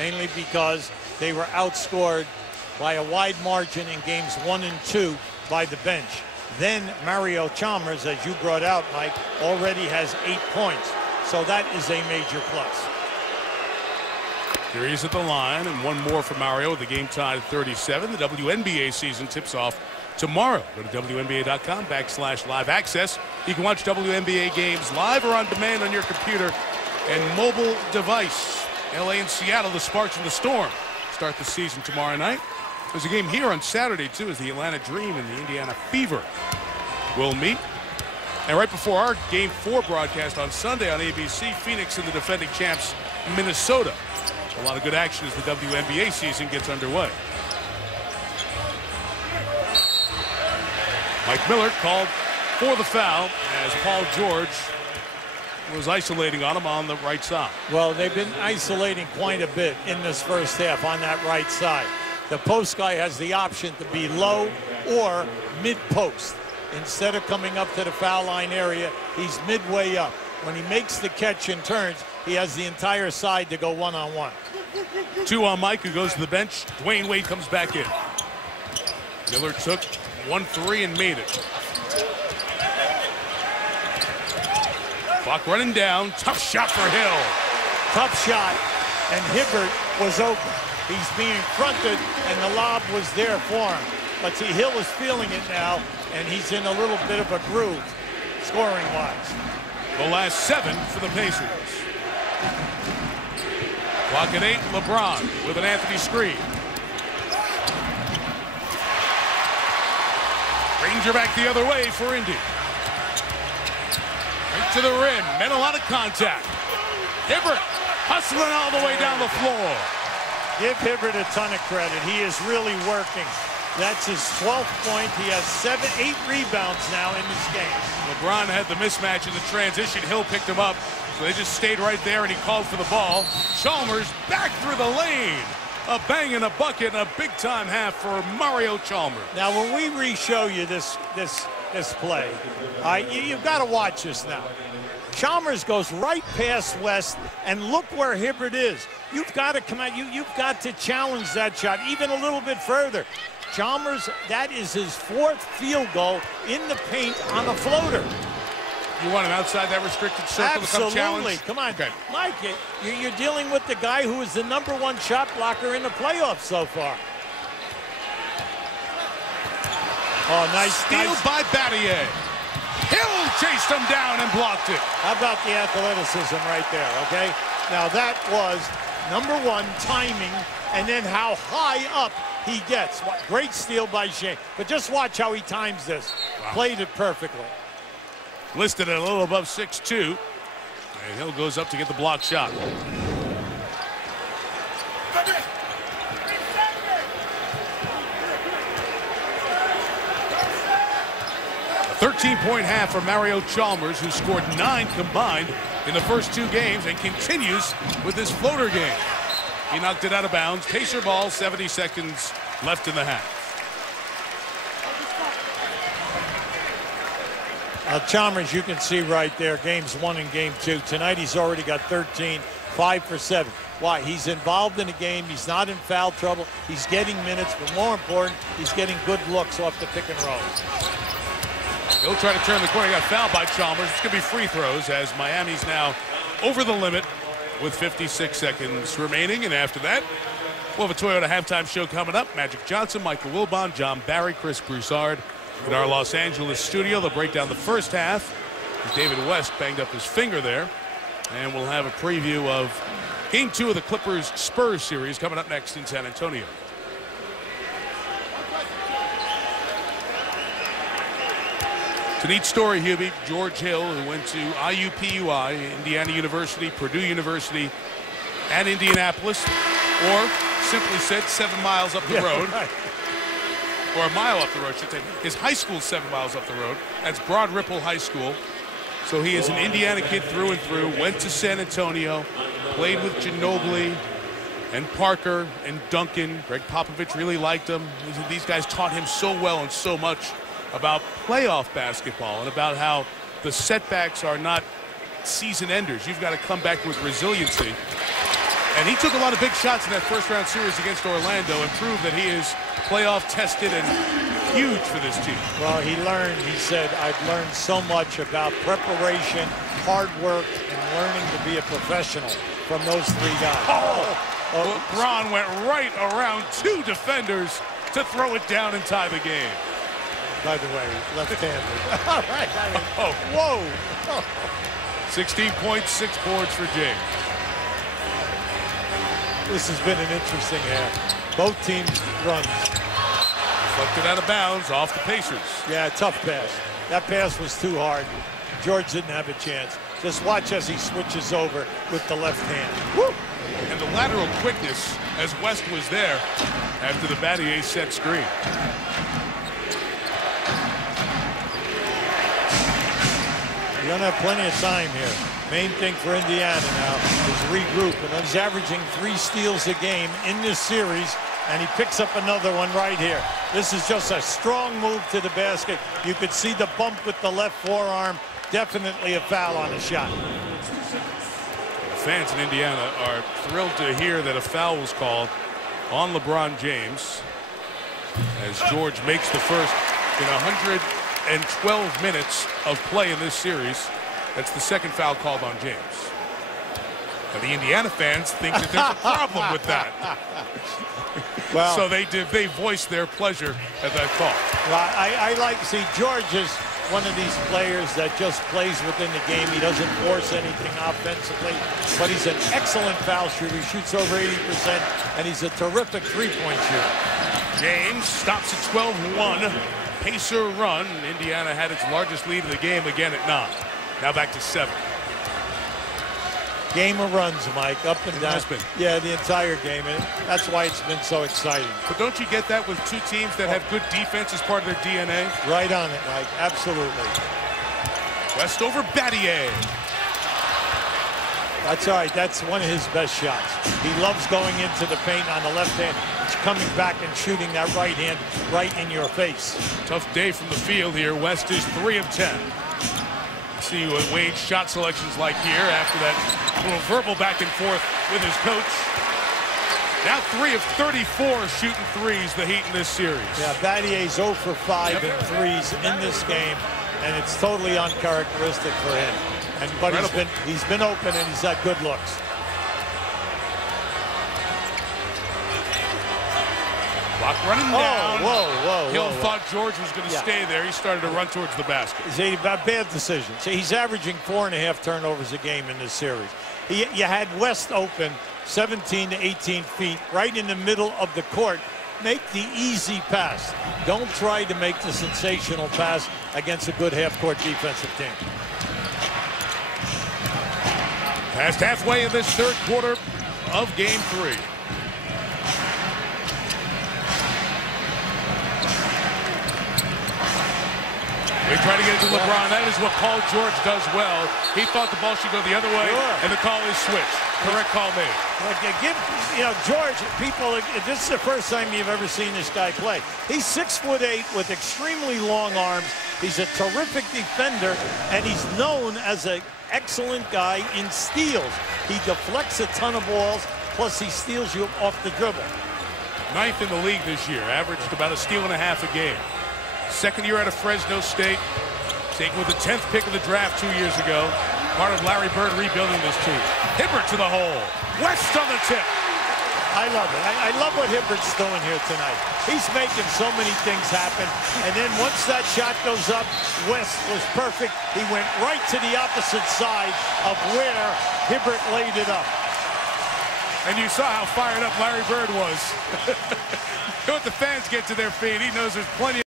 mainly because they were outscored by a wide margin in games 1 and 2 by the bench. Then Mario Chalmers, as you brought out, Mike, already has 8 points. So that is a major plus. Here he is at the line, and one more for Mario. The game tied at 37. The WNBA season tips off tomorrow. Go to WNBA.com/live access. You can watch WNBA games live or on demand on your computer and mobile device. LA and Seattle, the Sparks and the Storm start the season tomorrow night. There's a game here on Saturday, too, as the Atlanta Dream and the Indiana Fever will meet. And right before our Game 4 broadcast on Sunday on ABC, Phoenix and the defending champs, Minnesota. A lot of good action as the WNBA season gets underway. Mike Miller called for the foul as Paul George was isolating on him on the right side. Well, they've been isolating quite a bit in this first half on that right side. The post guy has the option to be low or mid-post. Instead of coming up to the foul line area, he's midway up. When he makes the catch and turns, he has the entire side to go one-on-one. 2 on Mike, who goes to the bench. Dwayne Wade comes back in. Miller took 1-3 and made it. Clock running down. Tough shot for Hill. Tough shot, and Hibbert was open. He's being fronted, and the lob was there for him. But see, Hill is feeling it now, and he's in a little bit of a groove, scoring-wise. The last 7 for the Pacers. Clock at 8, LeBron with an Anthony screen. Ranger back the other way for Indy. Right to the rim, met a lot of contact. Hibbert hustling all the way down the floor. Give Hibbert a ton of credit. He is really working. That's his 12th point. He has 8 rebounds now in this game. LeBron had the mismatch in the transition. Hill picked him up. So they just stayed right there, and he called for the ball. Chalmers back through the lane. A bang and a bucket and a big-time half for Mario Chalmers. Now, when we re-show you this play, you've got to watch this now. Chalmers goes right past West, and look where Hibbert is. You've got to come out. You've got to challenge that shot even a little bit further. Chalmers, that is his 4th field goal in the paint on a floater. You want him outside that restricted circle to come challenge? Absolutely. Come on. Okay. Mike, you're dealing with the guy who is the #1 shot blocker in the playoffs so far. Oh, nice. Steal by Battier. Hill chased him down and blocked it. How about the athleticism right there, okay? Now, that was #1 timing, and then how high up he gets. What great steal by Shane. But just watch how he times this. Wow. Played it perfectly. Listed at a little above 6'2". And Hill goes up to get the block shot. A 13-point half for Mario Chalmers, who scored 9 combined in the first 2 games and continues with this floater game. He knocked it out of bounds. Pacer ball, 70 seconds left in the half. Chalmers, you can see right there, games 1 and game 2. Tonight he's already got 13, 5 for 7. Why? He's involved in the game. He's not in foul trouble. He's getting minutes, but more important, he's getting good looks off the pick and roll. He'll try to turn the corner. He got fouled by Chalmers. It's going to be free throws as Miami's now over the limit with 56 seconds remaining. And after that, we'll have a Toyota halftime show coming up. Magic Johnson, Michael Wilbon, John Barry, Chris Broussard in our Los Angeles studio. They'll break down the first half as David West banged up his finger there. And we'll have a preview of Game 2 of the Clippers-Spurs series coming up next in San Antonio. It's a neat story, Hubie. George Hill, who went to IUPUI, Indiana University, Purdue University, and Indianapolis, or simply said 7 miles up the road. Right. Or a mile up the road, I should say. His high school's 7 miles up the road. That's Broad Ripple High School. So he is an Indiana kid through and through, went to San Antonio, played with Ginobili and Parker and Duncan. Greg Popovich really liked him. These guys taught him so well and so much about playoff basketball and about how the setbacks are not season enders. You've got to come back with resiliency. And he took a lot of big shots in that first-round series against Orlando and proved that he is playoff-tested and huge for this team. Well, he said, I've learned so much about preparation, hard work, and learning to be a professional from those three guys. LeBron went right around two defenders to throw it down and tie the game. By the way, left-handed. All right. Whoa. 16 points, 6 boards for James. This has been an interesting half. Both teams runs. Deflected out of bounds off the Pacers. Yeah, tough pass. That pass was too hard. George didn't have a chance. Just watch as he switches over with the left hand. Woo! And the lateral quickness as West was there after the Battier set screen. You're going to have plenty of time here. Main thing for Indiana now is regroup. And he's averaging 3 steals a game in this series, and he picks up another one right here. This is just a strong move to the basket. You could see the bump with the left forearm. Definitely a foul on the shot. The fans in Indiana are thrilled to hear that a foul was called on LeBron James as George makes the first in 112 minutes of play in this series. That's the second foul called on James. And the Indiana fans think that there's a problem with that. Well, so they voiced their pleasure at that call. Well, I like, see, George is one of these players that just plays within the game. He doesn't force anything offensively, but he's an excellent foul shooter. He shoots over 80%, and he's a terrific three-point shooter. James stops at 12-1. Pacer run. Indiana had its largest lead of the game again at 9. Now back to 7. Game of runs, Mike, up and down. It has been. Yeah, the entire game, and that's why it's been so exciting. But don't you get that with two teams that have good defense as part of their DNA? Right on it, Mike. Absolutely. West over Battier. That's all right. That's one of his best shots. He loves going into the paint on the left hand. He's coming back and shooting that right hand right in your face. Tough day from the field here. West is 3 of 10. See what Wade's shot selections like here after that little verbal back and forth with his coach. Now 3 of 34 shooting threes, the Heat in this series. Yeah, Battier's 0 for 5 in threes in this game, and it's totally uncharacteristic for him. But he's been open and he's got good looks. Clock running down. Whoa. Hill thought George was going to stay there. He started to run towards the basket. He's a bad decision. See, he's averaging 4.5 turnovers a game in this series. You had West open 17 to 18 feet right in the middle of the court. Make the easy pass. Don't try to make the sensational pass against a good half-court defensive team. Past halfway in this third quarter of Game 3. They try to get it to LeBron. That is what Paul George does well. He thought the ball should go the other way, and the call is switched. Correct call made. George, this is the first time you've ever seen this guy play. He's 6'8" with extremely long arms. He's a terrific defender, and he's known as an excellent guy in steals. He deflects a ton of balls, plus he steals you off the dribble. 9th in the league this year, averaged about a steal and a half a game. Second year out of Fresno State, taken with the 10th pick of the draft 2 years ago. Part of Larry Bird rebuilding this team. Hibbert to the hole. West on the tip. I love it. I love what Hibbert's doing here tonight. He's making so many things happen. And then once that shot goes up, West was perfect. He went right to the opposite side of where Hibbert laid it up. And you saw how fired up Larry Bird was. Let the fans get to their feet. He knows there's plenty of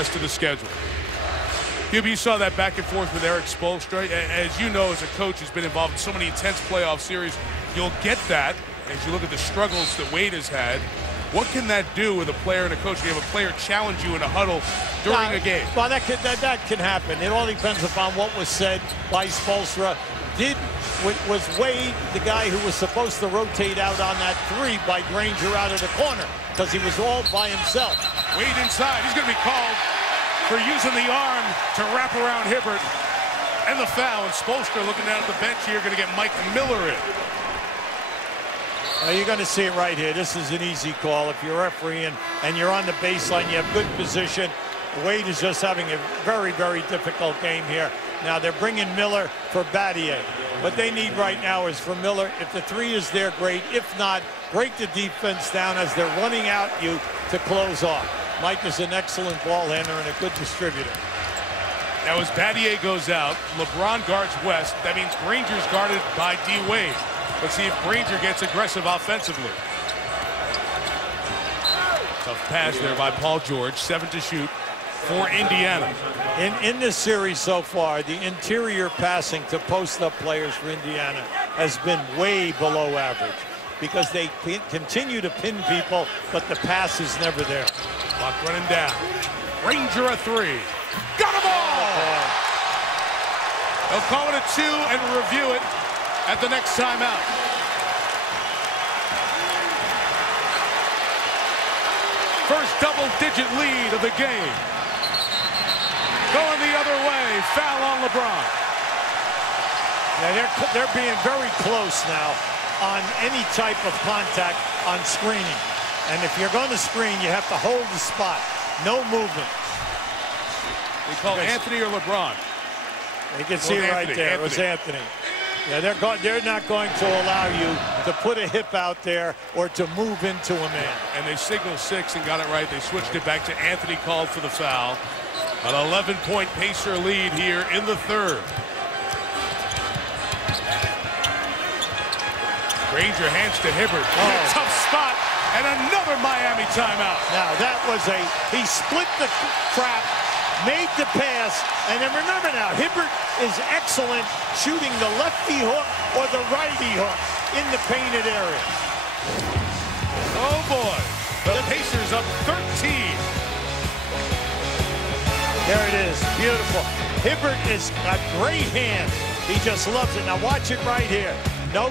rest of the schedule. You saw that back and forth with Erik Spoelstra. As you know, as a coach who's been involved in so many intense playoff series, you'll get that as you look at the struggles that Wade has had. What can that do with a player and a coach? You have a player challenge you in a huddle during a game. Well, that can happen. It all depends upon what was said by Spoelstra. Was Wade the guy who was supposed to rotate out on that three by Granger out of the corner because he was all by himself? Wade inside. He's going to be called for using the arm to wrap around Hibbert, and the foul. And Spoelstra looking down at the bench here, going to get Mike Miller in. You're going to see it right here. This is an easy call. If you're refereeing and you're on the baseline, you have good position. Wade is just having a very, very difficult game here. Now they're bringing Miller for Battier. What they need right now is for Miller. If the three is there, great. If not, break the defense down as they're running out you to close off. Mike is an excellent ball handler and a good distributor. Now as Battier goes out, LeBron guards West. That means Granger's guarded by D. Wade. Let's see if Granger gets aggressive offensively. Tough pass there by Paul George. 7 to shoot for Indiana. In this series so far, the interior passing to post-up players for Indiana has been way below average because they continue to pin people, but the pass is never there. Clock running down. Granger a three. Got them all! They'll call it a 2 and review it at the next timeout. First double-digit lead of the game. Going the other way, foul on LeBron. Yeah, they're being very close now on any type of contact on screening. And if you're going to screen, you have to hold the spot. No movement. They call Anthony or LeBron? You can see it right there. It was Anthony. Yeah, they're not going to allow you to put a hip out there or to move into a man. And they signaled 6 and got it right. They switched it back to Anthony, called for the foul. An 11-point Pacer lead here in the third. Granger hands to Hibbert. Tough spot, and another Miami timeout. Now that was he split the trap, made the pass, and then remember now, Hibbert is excellent shooting the lefty hook or the righty hook in the painted area. Oh boy, the Pacers up 13. There it is, beautiful. Hibbert is a great hand. He just loves it. Now watch it right here. No